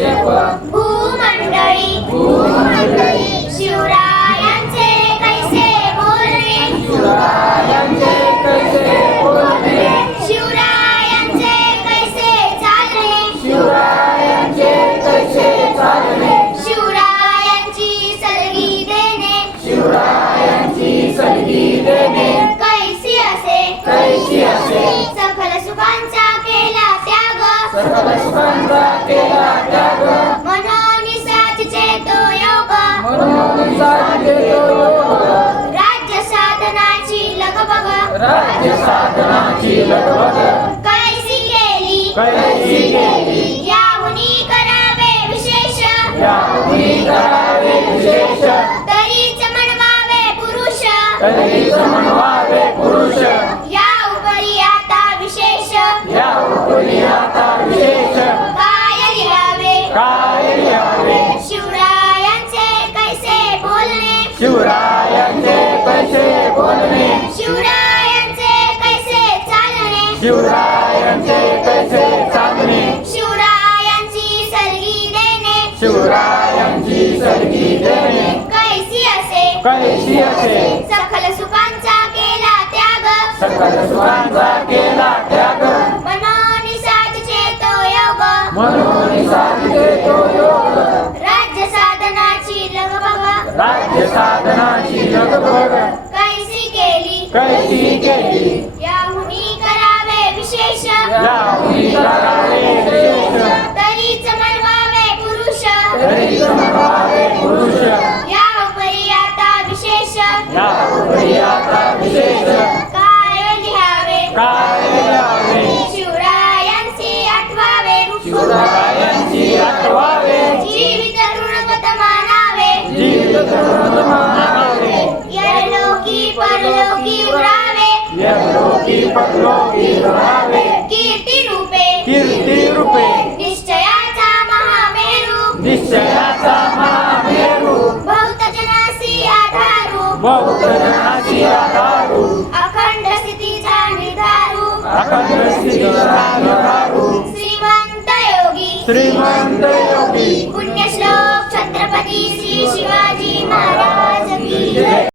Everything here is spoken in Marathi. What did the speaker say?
आक्षेप भूमंडळी शिवरायांचे कैसे बोलणे शिवरायांचे कैसे बोलणे शिवरायांचे कैसे चालणे शिवरायांचे कैसे चालणे शिवरायांची सलगी देणे शिवरायांची सलगी देणे कैसी असे सकल सुखांचा केला त्याग सकल सुखांचा केला त्याग मनोनिसाचे तो योग म्हणून साधले तो योग राज्य साधनाची लगबग राज्य साधनाची लगबग कैसी केली याहुनी करावे विशेष याहुनी करावे विशेष तरीच म्हणवावे पुरुष तरीच म्हणवावे पुरुष या उपरी आता विशेष या उपरी आता विशेष काय लिहावे शिवरायांचे कैसे बोलणे शिवरायांचे कैसे बोलणे शिवरायांचे कैसे चालणे शिवरायांचे कैसे चालणे शिवरायांची सलगी देणे शिवरायांची सलगी देणे कैसी असे सकल सुखांचा केला त्याग सकल सुखांचा केला त्याग मनोनिसाचे तो योग म्हणून साधले तो योग राज्य साधनाची लगबग राज्य साधनाची लगबग कैसी केली याहुनी करावे विशेष याहुनी करावे विशेष तरीच म्हणवावे पुरुष तरीच म्हणवावे पुरुष या उपरी आता विशेष या उपरी आता विशेष काय लिहावे शिवरायांची आठवावे रूप शिवरायांची आठवावे जीवित ऋणगत मानावे जीवित मानावे यरलोकी परलोकी उरावे यरलोकी परलोकी उरावे कीर्ती रूपे निश्चयाचा महामेरू बहुत जनासी आधारू अखंड स्थितीचा निर्धारू श्रीमंत योगी श्रीमंत योगी पुण्यश्लोक छत्रपती श्री शिवाजी